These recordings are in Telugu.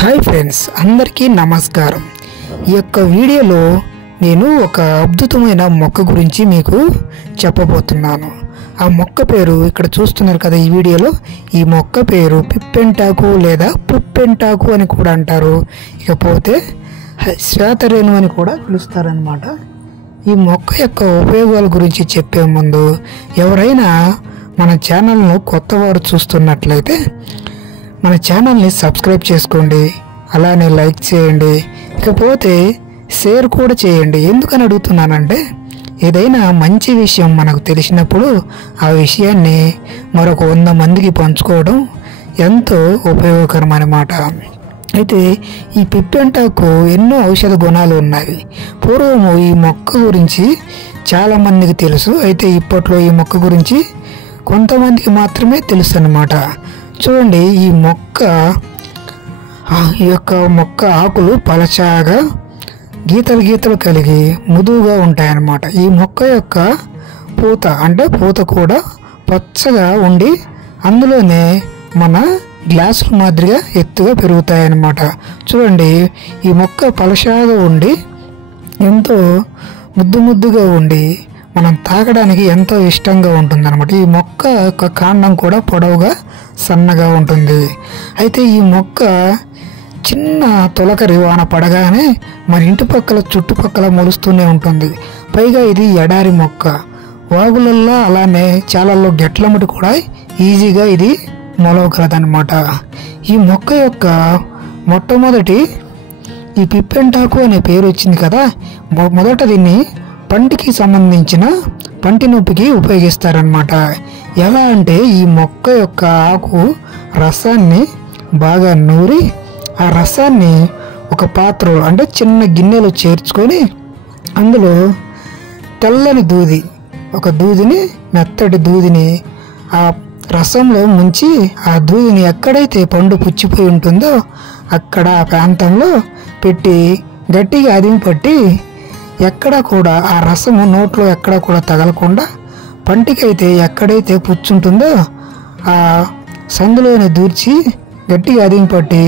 హాయ్ ఫ్రెండ్స్, అందరికీ నమస్కారం. ఈ యొక్క వీడియోలో నేను ఒక అద్భుతమైన మొక్క గురించి మీకు చెప్పబోతున్నాను. ఆ మొక్క పేరు ఇక్కడ చూస్తున్నారు కదా. ఈ వీడియోలో ఈ మొక్క పేరు పిప్పెంటాకు లేదా పుప్పెంటాకు అని కూడా అంటారు. ఇకపోతే శ్వేతరేణు అని కూడా పిలుస్తారనమాట. ఈ మొక్క యొక్క ఉపయోగాల గురించి చెప్పే ముందు ఎవరైనా మన ఛానల్ను కొత్తవారు చూస్తున్నట్లయితే మన ఛానల్ని సబ్స్క్రైబ్ చేసుకోండి, అలానే లైక్ చేయండి, ఇకపోతే షేర్ కూడా చేయండి. ఎందుకని అడుగుతున్నానంటే ఏదైనా మంచి విషయం మనకు తెలిసినప్పుడు ఆ విషయాన్ని మరొక 100 మందికి పంచుకోవడం ఎంతో ఉపయోగకరం అన్నమాట. అయితే ఈ పిప్పెంటాకు ఎన్నో ఔషధ గుణాలు ఉన్నాయి. పూర్వము ఈ మొక్క గురించి చాలామందికి తెలుసు. అయితే ఇప్పట్లో ఈ మొక్క గురించి కొంతమందికి మాత్రమే తెలుసు అన్నమాట. చూడండి, ఈ యొక్క మొక్క ఆకులు పలచగా గీతలు గీతలు కలిగి మృదువుగా ఉంటాయన్నమాట. ఈ మొక్క యొక్క పూత కూడా పచ్చగా ఉండి అందులోనే మన గ్లాసుల మాదిరిగా ఎత్తుగా పెరుగుతాయన్నమాట. చూడండి, ఈ మొక్క పలచగా ఉండి ఎంతో ముద్దుగా ఉండి మనం తాకడానికి ఎంతో ఇష్టంగా ఉంటుందన్నమాట. ఈ మొక్క యొక్క కాండం కూడా పొడవుగా సన్నగా ఉంటుంది. అయితే ఈ మొక్క చిన్న తొలకరి వాన పడగానే మన ఇంటి పక్కల చుట్టుపక్కల మొలుస్తూనే ఉంటుంది. పైగా ఇది ఎడారి మొక్క. వాగులల్లో అలానే చాలాలో గెట్లమ్మటి కూడా ఈజీగా ఇది మొలవగలదన్నమాట. ఈ మొక్క యొక్క మొట్టమొదటి ఈ పిప్పెంటాకు అనే పేరు వచ్చింది కదా. మొదట దీన్ని పంటికి సంబంధించిన పంటి నొప్పికి ఉపయోగిస్తారనమాట. ఎలా అంటే ఈ మొక్క యొక్క ఆకు రసాన్ని బాగా నూరి ఆ రసాన్ని ఒక పాత్రలో అంటే చిన్న గిన్నెలో చేర్చుకొని అందులో తెల్లని మెత్తటి దూదిని ఆ రసంలో ముంచి ఆ దూదిని ఎక్కడైతే పండు పుచ్చిపోయి ఉంటుందో అక్కడ ఆ ప్రాంతంలో పెట్టి గట్టిగా అదిమి పట్టి ఎక్కడ కూడా ఆ రసము నోట్లో ఎక్కడ కూడా తగలకుండా పంటికైతే ఎక్కడైతే పుచ్చుంటుందో ఆ సందులోనే దూర్చి గట్టిగా అదిమి పట్టి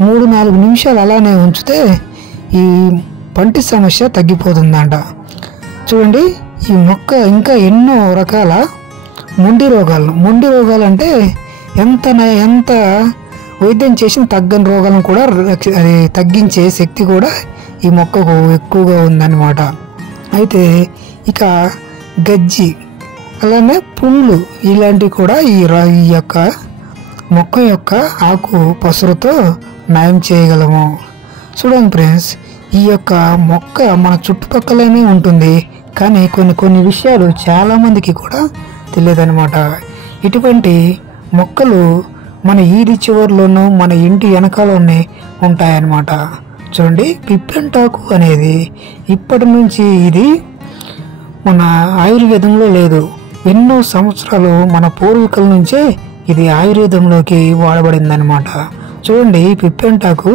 3-4 నిమిషాలు అలానే ఉంచితే ఈ పంటి సమస్య తగ్గిపోతుందంట. చూడండి, ఈ మొక్క ఇంకా ఎన్నో రకాల మొండి రోగాలు అంటే ఎంత వైద్యం చేసిన తగ్గని రోగాలను కూడా అది తగ్గించే శక్తి కూడా ఈ మొక్కకు ఎక్కువగా ఉందన్నమాట. అయితే ఇక గజ్జి అలానే పుండ్లు ఇలాంటివి కూడా ఈ యొక్క మొక్క యొక్క ఆకు పసురుతో నయం చేయగలము. చూడండి ఫ్రెండ్స్, ఈ యొక్క మొక్క మన చుట్టుపక్కలనే ఉంటుంది, కానీ కొన్ని విషయాలు చాలామందికి కూడా తెలియదన్నమాట. ఇటువంటి మొక్కలు మన ఈది చివరిలోనూ మన ఇంటి వెనకాలనే ఉంటాయన్నమాట. చూడండి, పిప్పెంటాకు అనేది ఇప్పటి నుంచి ఇది మన ఆయుర్వేదంలో లేదు. ఎన్నో సంవత్సరాలు మన పూర్వీకుల నుంచే ఇది ఆయుర్వేదంలోకి వాడబడిందనమాట. చూడండి, పిప్పెంటాకు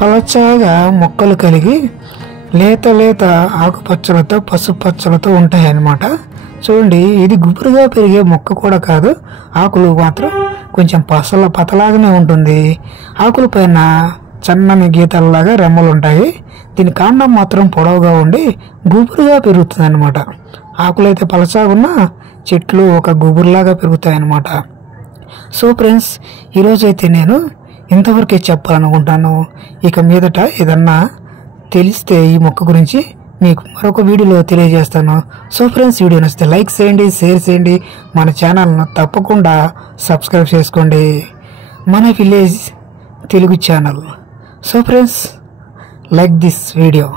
పలచగా మొక్కలు కలిగి లేత ఆకుపచ్చలతో పసుపు పచ్చలతో ఉంటాయన్నమాట. చూడండి, ఇది గుబురుగా పెరిగే మొక్క కూడా కాదు. ఆకులు మాత్రం కొంచెం పతలాగానే ఉంటుంది. ఆకుల పైన సన్నని గీతల్లాగా రెమ్మలు ఉంటాయి. దీని కాండం మాత్రం పొడవుగా ఉండి గుబురుగా పెరుగుతుంది అనమాట. ఆకులైతే పలసాగున్నా చెట్లు ఒక గుబురులాగా పెరుగుతాయి అన్నమాట. సో ఫ్రెండ్స్, ఈరోజైతే నేను ఇంతవరకే చెప్పాలనుకుంటాను. ఇక మీదట ఏదన్నా తెలిస్తే ఈ మొక్క గురించి మీకు మరొక వీడియోలో తెలియజేస్తాను. సో ఫ్రెండ్స్, వీడియో నచ్చితే లైక్ చేయండి, షేర్ చేయండి, మన ఛానల్ను తప్పకుండా సబ్స్క్రైబ్ చేసుకోండి. మన village Telugu channel. So friends, like this video.